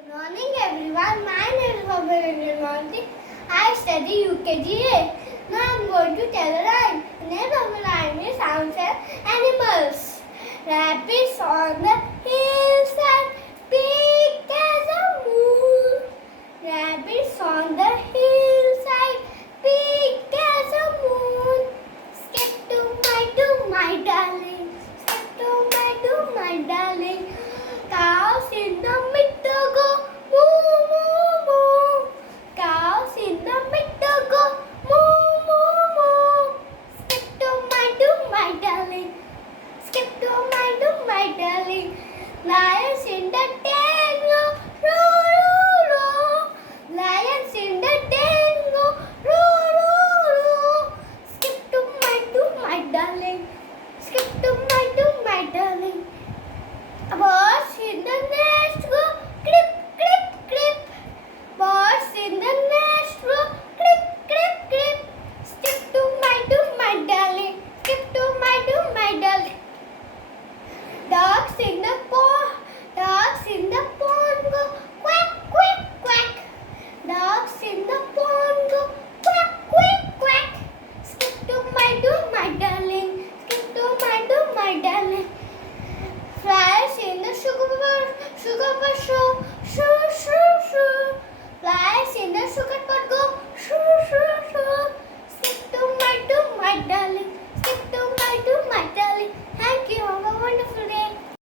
Good morning everyone. My name is Bhavya. I study UKG. Now I am going to tell a rhyme. The name of the rhyme is sounds and animals. Rabbits on the hillside,